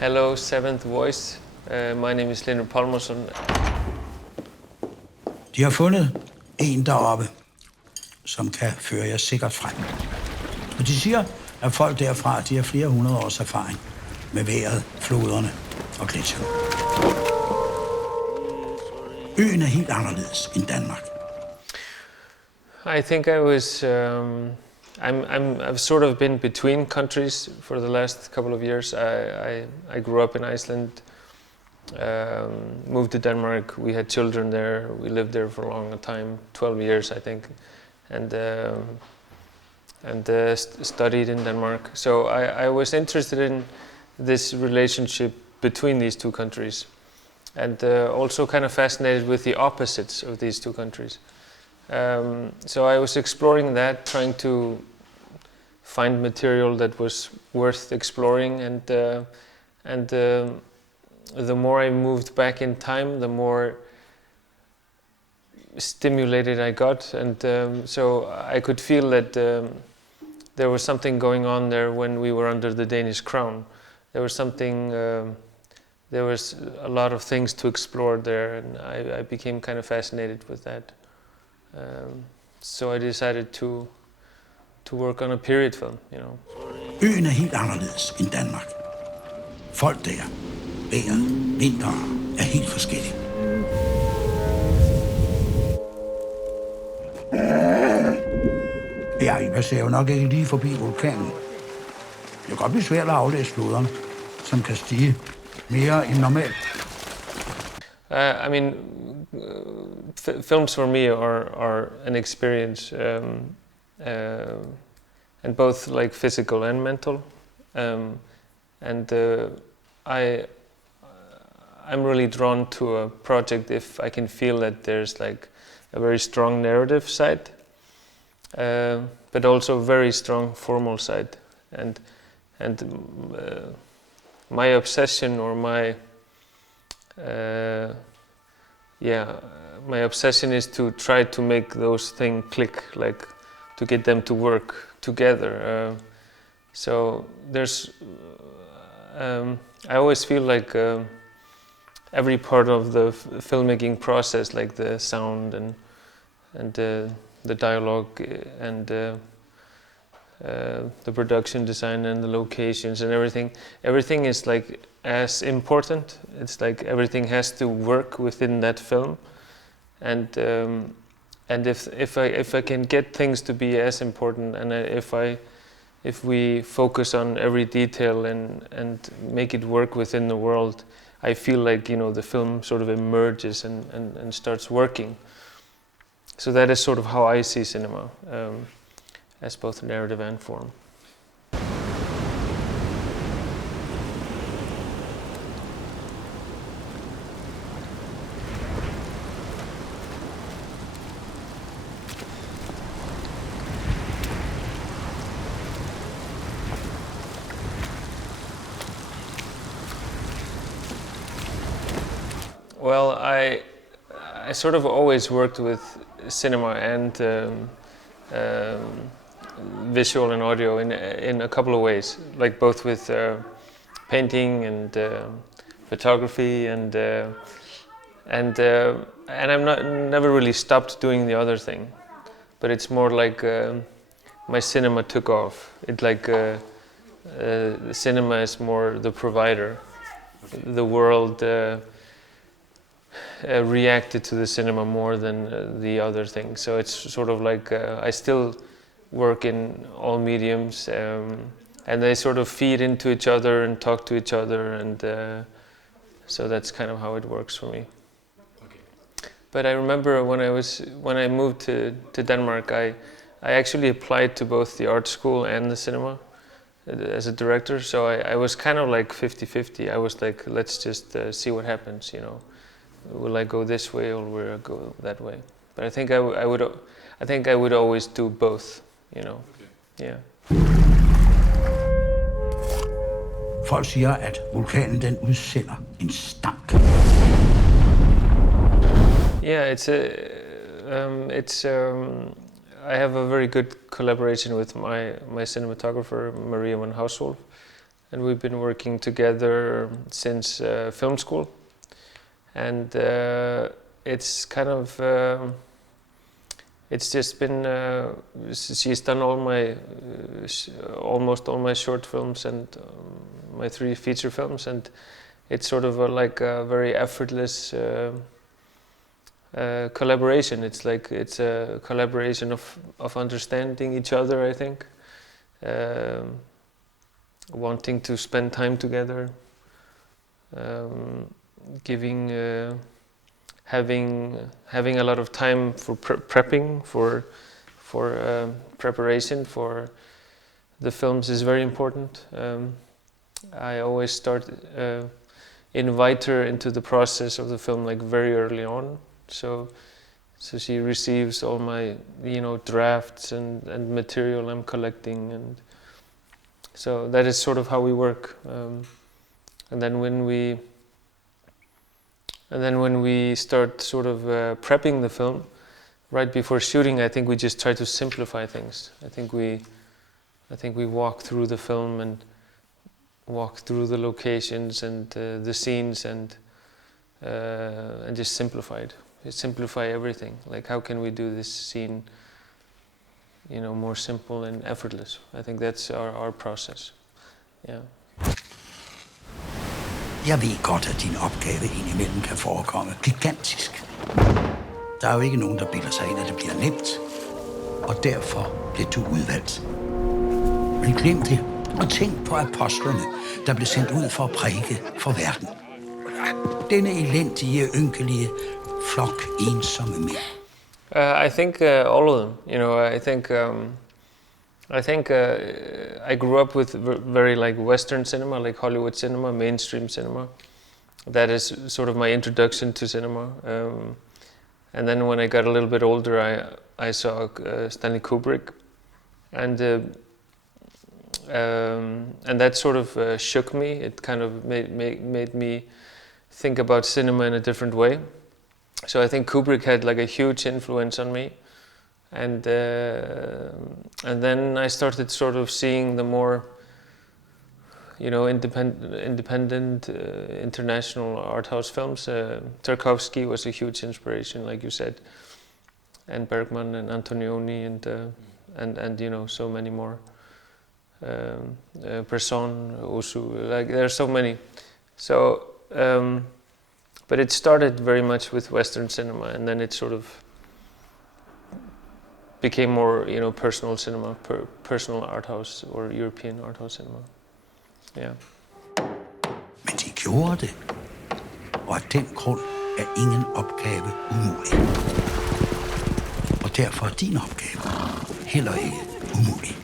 Hello, Seventh Voice. My name is Hlynur Pálmason. De har fundet en deroppe, som kan føre jer sikkert frem. Og de siger, at folk derfra de har flere hundrede års erfaring med vejret, floderne og gletsjerne. Øen er helt anderledes end Danmark. I think I was. I've sort of been between countries for the last couple of years. I grew up in Iceland, moved to Denmark. We had children there. We lived there for a long time, 12 years, I think, and studied in Denmark. So I was interested in this relationship between these two countries, and also kind of fascinated with the opposites of these two countries. So I was exploring that, trying to find material that was worth exploring, and the more I moved back in time, the more stimulated I got, and so I could feel that there was something going on there when we were under the Danish crown. There was something. There was a lot of things to explore there, and I became kind of fascinated with that. So I decided to work on a period film, you know. Øen er helt anderledes end Danmark. Folk der, vejret, vinteren er helt forskellige. Jeg passerer jo nok ikke lige forbi vulkanen. Det kan godt blive svært at aflæse floderne, som kan stige mere end normalt. I mean, films for me are an experience, and both like physical and mental, and I'm really drawn to a project if I can feel that there's like a very strong narrative side, but also a very strong formal side, and my obsession or my my obsession is to try to make those things click, like to get them to work together. So there's, I always feel like every part of the filmmaking process, like the sound and the dialogue and the production design and the locations and everything is like as important. It's like everything has to work within that film, and if I can get things to be as important, and if we focus on every detail and make it work within the world, I feel like, you know, the film sort of emerges and starts working. So that is sort of how I see cinema, as both narrative and form. Well, I sort of always worked with cinema and visual and audio in a couple of ways, like both with painting and photography, and I'm never really stopped doing the other thing, but it's more like my cinema took off. It like the cinema is more the provider. The world reacted to the cinema more than the other thing. So it's sort of like I still work in all mediums, and they sort of feed into each other and talk to each other, and so that's kind of how it works for me. Okay. But I remember when I moved to Denmark, I actually applied to both the art school and the cinema as a director. So I was kind of like 50-50. I was like, let's just see what happens, you know. Will I go this way or will I go that way? But I think I would always do both, you know. Okay. Yeah. Folk siger, at vulkanen den udsender en stank. Yeah, I have a very good collaboration with my cinematographer, Maria van Householf. and we've been working together since film school. And it's kind of, it's just been, she's done all my, almost all my short films and my 3 feature films, and it's sort of like a very effortless collaboration. It's like, it's a collaboration of understanding each other, I think. Wanting to spend time together, having a lot of time for prepping, for preparation for the films is very important. I always invite her into the process of the film like very early on, so she receives all my drafts and material I'm collecting, and so that is sort of how we work. And then when we start sort of prepping the film, right before shooting, I think we just try to simplify things. I think we walk through the film and walk through the locations and the scenes and just simplify it. Simplify everything. Like, how can we do this scene, more simple and effortless? I think that's our process. Yeah. Jeg ved godt, at din opgave indimellem kan forekomme gigantisk. Der er jo ikke nogen, der bilder sig ind, at det bliver nemt. Og derfor blev du udvalgt. Men glem det, og tænk på apostlene, der blev sendt ud for at prædike for verden. Denne elendige, ynkelige flok ensomme mænd. I think all of them. I think I grew up with very like Western cinema, like Hollywood cinema, mainstream cinema. That is sort of my introduction to cinema. And then when I got a little bit older, I saw Stanley Kubrick, and that sort of shook me. It kind of made me think about cinema in a different way. So I think Kubrick had like a huge influence on me. And then I started sort of seeing the more, independent international art house films. Tarkovsky was a huge inspiration, like you said, and Bergman and Antonioni and so many more. Bresson, Osu, like there's so many. So, but it started very much with Western cinema, and then it sort of became more, personal cinema, personal art house or European art house cinema. Yeah. Men de gjorde det, og af den grund er ingen opgave umulig. Og derfor er din opgave heller ikke umulig.